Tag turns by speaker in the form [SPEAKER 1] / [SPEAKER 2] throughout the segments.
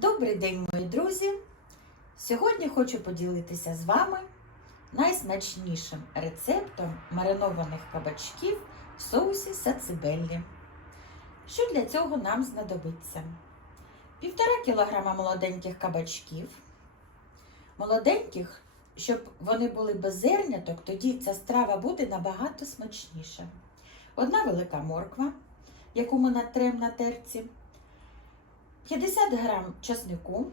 [SPEAKER 1] Добрий день, мої друзі! Сьогодні хочу поділитися з вами найсмачнішим рецептом маринованих кабачків в соусі сацибеллі. Що для цього нам знадобиться? Півтора кілограма молоденьких кабачків. Молоденьких, щоб вони були без зерняток, тоді ця страва буде набагато смачніша. Одна велика морква, яку ми натрем на терці. 50 грам часнику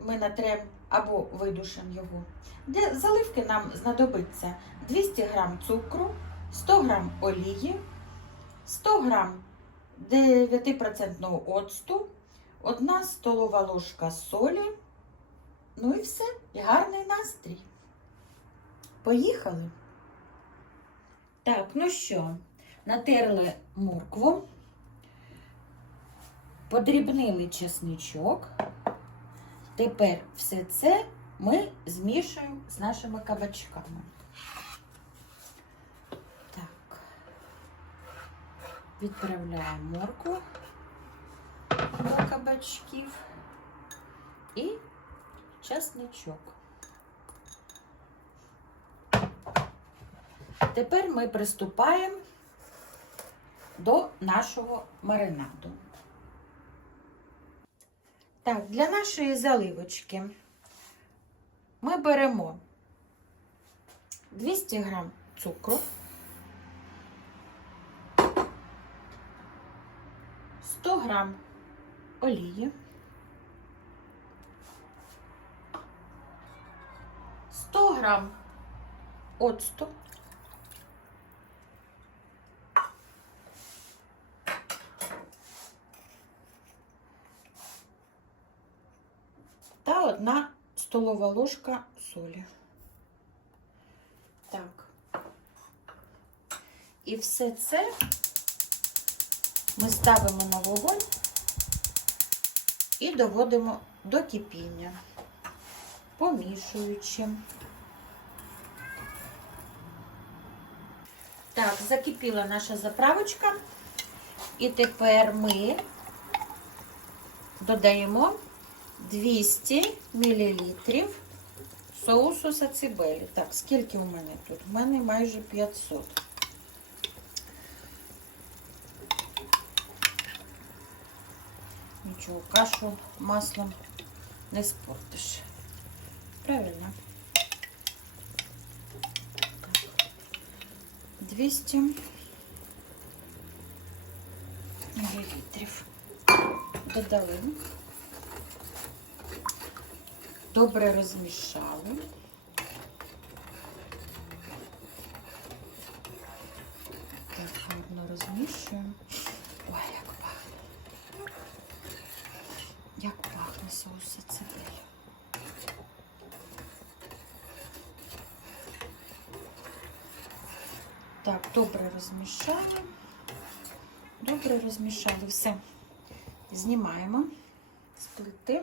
[SPEAKER 1] ми натрем або видушимо його. Для заливки нам знадобиться 200 грам цукру, 100 грам олії, 100 грам 9% оцту, 1 столова ложка солі. Ну і все, і гарний настрій. Поїхали. Так, ну що, натерли моркву. Подрібнили чесничок. Тепер все це ми змішуємо з нашими кабачками. Так, відправляємо моркву до кабачків і чесничок. Тепер ми приступаємо до нашого маринаду. Так, для нашої заливочки ми беремо 200 грам цукру, 100 грам олії, 100 грам оцту, та одна столова ложка солі. Так. І все це ми ставимо на вогонь і доводимо до кипіння, помішуючи. Так, закипіла наша заправочка. І тепер ми додаємо 200 мл соусу сацибелі. Так, скільки у мене тут? У мене майже 500. Нічого, кашу маслом не спортиш. Правильно. Так. 200 миллилитров. Додали. Добре розмішали. Так, гарно розмішуємо. Ой, як пахне. Як пахне соус сацибелі. Так, добре розмішали. Добре розмішали. Все. Знімаємо з плити.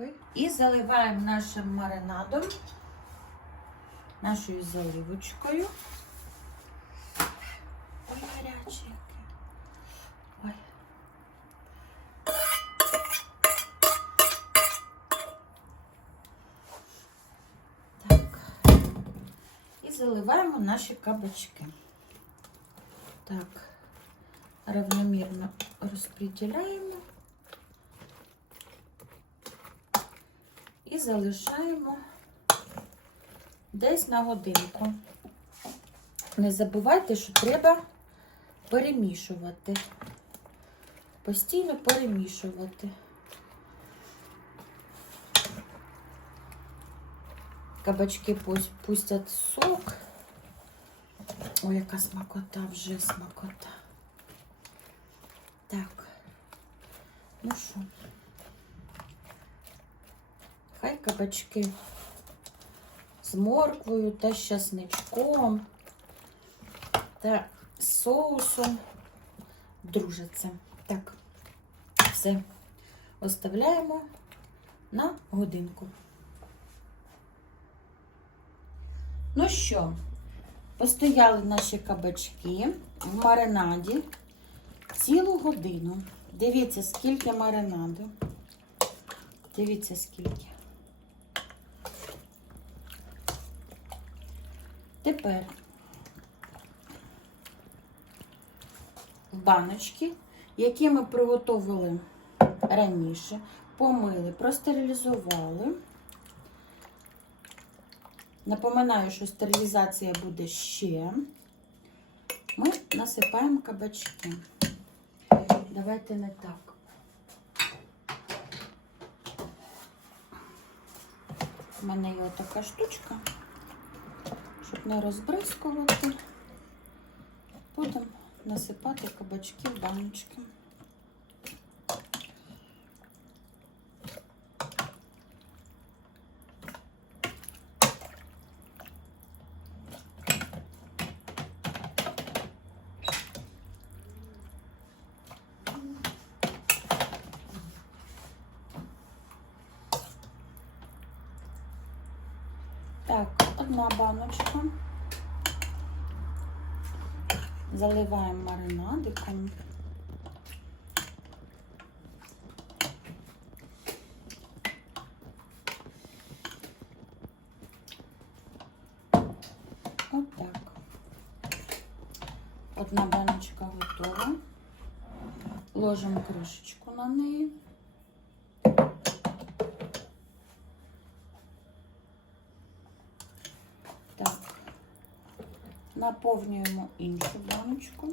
[SPEAKER 1] Ой. І заливаємо нашим маринадом, нашою заливочкою. Ой. Так. І заливаємо наші кабачки. Так, равномірно розподіляємо. І залишаємо десь на годинку. Не забувайте, що треба перемішувати. Постійно перемішувати. Кабачки пустять сок. Ой, яка смакота, вже смакота. Так. Ну що? Хай кабачки з морквою та з часничком та з соусом дружаться. Так, все оставляємо на годинку. Ну що, постояли наші кабачки в маринаді цілу годину. Дивіться, скільки маринаду. Дивіться, скільки. Тепер баночки, які ми приготували раніше, помили, простерилізували. Напоминаю, що стерилізація буде ще. Ми насипаємо кабачки. Давайте не так. У мене є така штучка, не розбризкувати. потім насипати кабачки в баночки. Так, одна баночка. Заливаємо маринадиком. Отак. Одна баночка готова. Ложимо кришечку на неї. Так. Наповнюємо іншу баночку.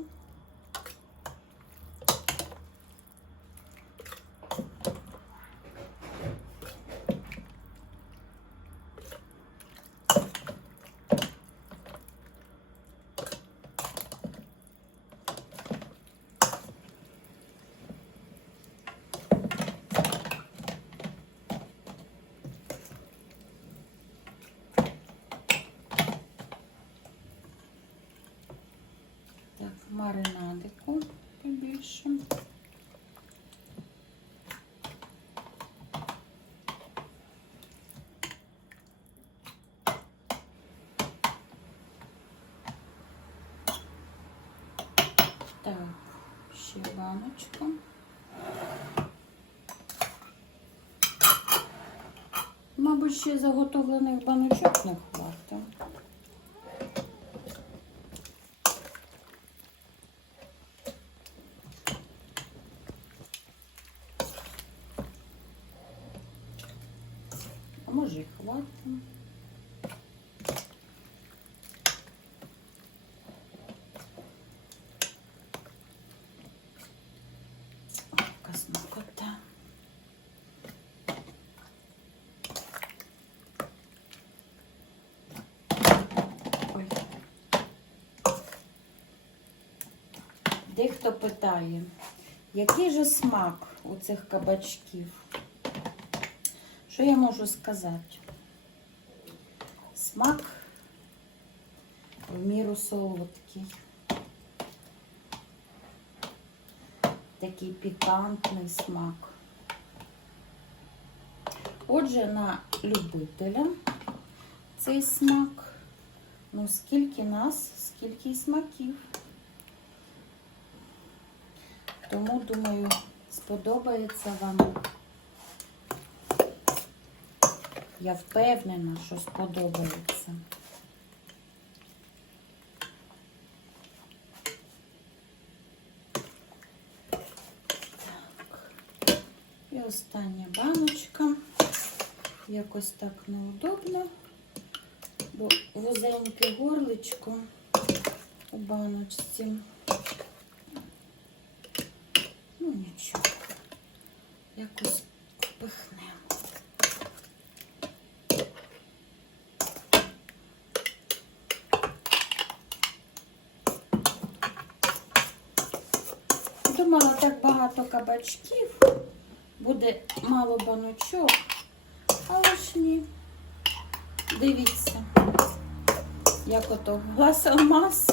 [SPEAKER 1] Так, ще баночку. Мабуть, ще заготовлених баночок не хватить. А може і хватить. Яка смакота. Ой. Дехто питає, який же смак у цих кабачків? Що я можу сказати? Смак в міру солодкий. Такий пікантний смак. Отже, на любителя цей смак. Ну, скільки нас, скільки смаків. Тому, думаю, сподобається вам. Я впевнена, що сподобається. Так. І остання баночка. Якось так неудобно, бо вузеньке горличко у баночці. Ну нічого, якось впихнемо. Думала, так багато кабачків, буде мало баночок, але ж ні. Дивіться, як ото гласомас.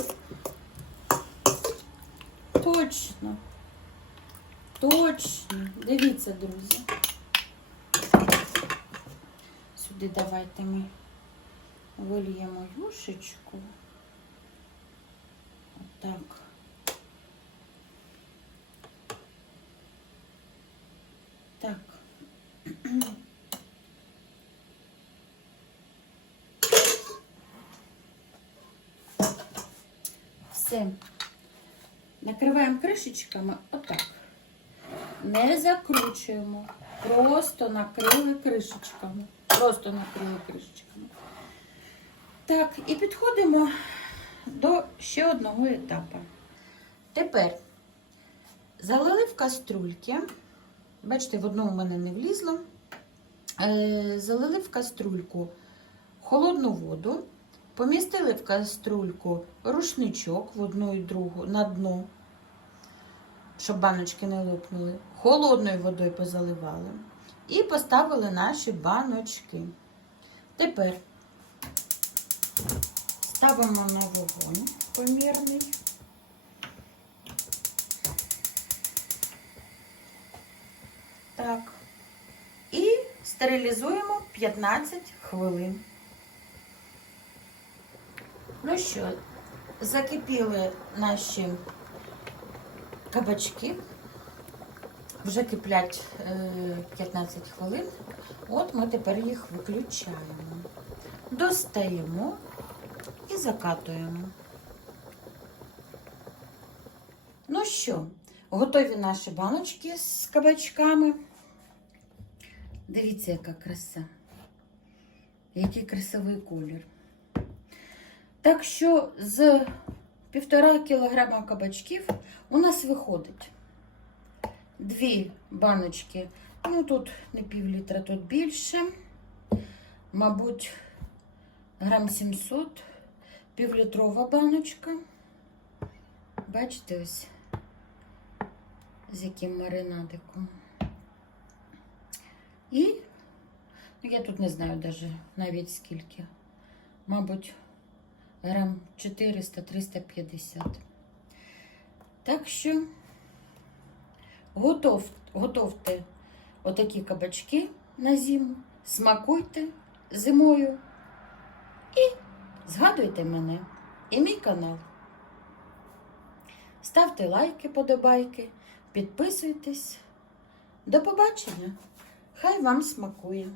[SPEAKER 1] Точно. Точно. Дивіться, друзі. Сюди давайте ми вильємо юшечку. Отак. Так. Все. Накриваємо кришечками отак. Не закручуємо. Просто накрили кришечками. Просто накрили кришечками. Так, і підходимо до ще одного етапу. Тепер залили в каструльки. Бачите, в одну у мене не влізло. Е, Залили в каструльку холодну воду, помістили в каструльку рушничок в одну і другу на дно, щоб баночки не лопнули. Холодною водою позаливали. І поставили наші баночки. Тепер ставимо на вогонь помірний. Так. І стерилізуємо 15 хвилин. Ну що, закипіли наші кабачки. Вже киплять е, 15 хвилин. От ми тепер їх виключаємо. Достаємо і закатуємо. Ну що, готові наші баночки з кабачками. Дивіться, яка краса. Який красивий колір. Так що з півтора кілограма кабачків у нас виходить дві баночки. Ну, тут не пів літра, тут більше. Мабуть, грам 700, півлітрова баночка. Бачите, ось з яким маринадиком. І ну, я тут не знаю даже навіть скільки. Мабуть, грам 400-350. Так що готов, готовте отакі кабачки на зиму, смакуйте зимою і згадуйте мене і мій канал. Ставте лайки, подобайки, підписуйтесь. До побачення! Хай вам смакує!